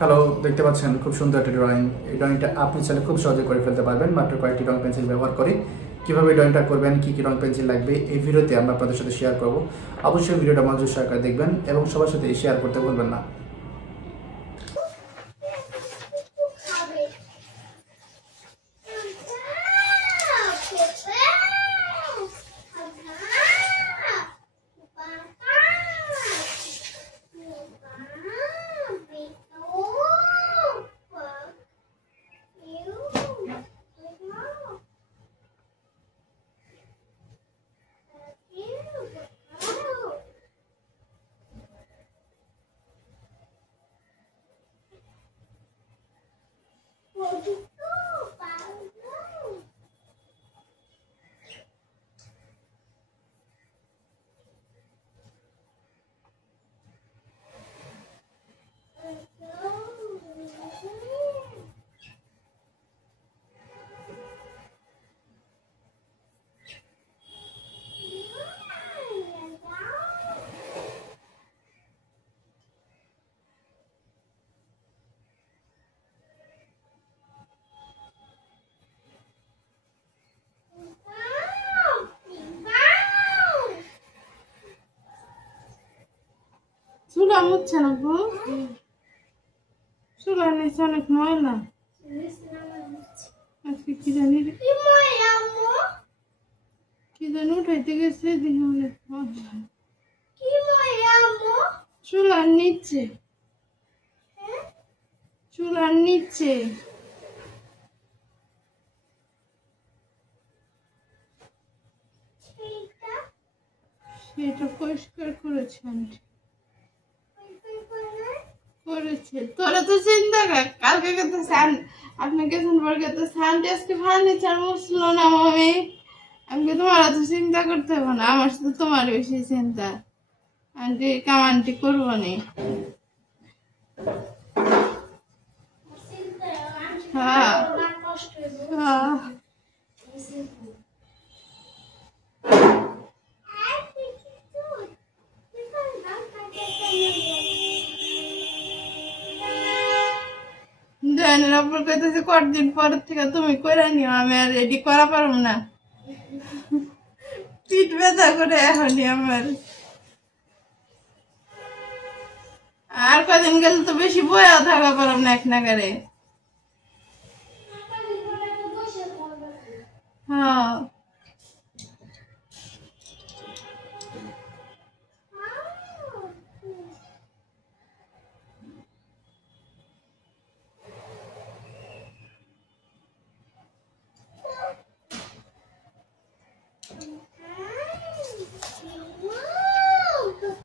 Hello, দেখতে পাচ্ছেন খুব সুন্দর একটা ড্রয়িং। এই ড্রয়িংটা আপনি চাইলে খুব সহজে করে ফেলতে পারবেন মাত্র কয়েকটি রং পেন্সিল ব্যবহার করে। কীভাবে ড্রয়িংটা করবেন, কী কী রং পেন্সিল লাগবে, এই ভিডিওতে আমরা আপনাদের সাথে শেয়ার করব। অবশ্যই ভিডিওটা মনোযোগ সহকারে দেখবেন এবং সবার সাথে শেয়ার করতে ভুলবেন না। চুলা মুছছে না গো, চুলা নিচে অনেক ময়লা। আজকে কি জানি উঠাইতে গেছে, দেখি অনেক ময়লা চুলার নিচে, চুলার নিচে। সেটা পরিষ্কার করেছে আন্টি, করেছে। তোরা তো চিন্তা কর, কালকে কত সান আপনি গেছেন বলকে তো সানডে আজকে ফার্নিচার মুছলো না মামি। আমি তোমার তো চিন্তা করতে হবে না, আমার সাথে তোমার বেশি চিন্তা। আন্টি কামান্টি করবো নি। হ্যাঁ হ্যাঁ কয়েকদিন পরের থেকে তুমি করে নিও, আমি আর রেডি করা পারবো না। পিঠ ব্যথা করে এখনই আমার, আর কদিন গেলে তো বেশি বয়া থাকা পারব না এক নাগারে। হ্যাঁ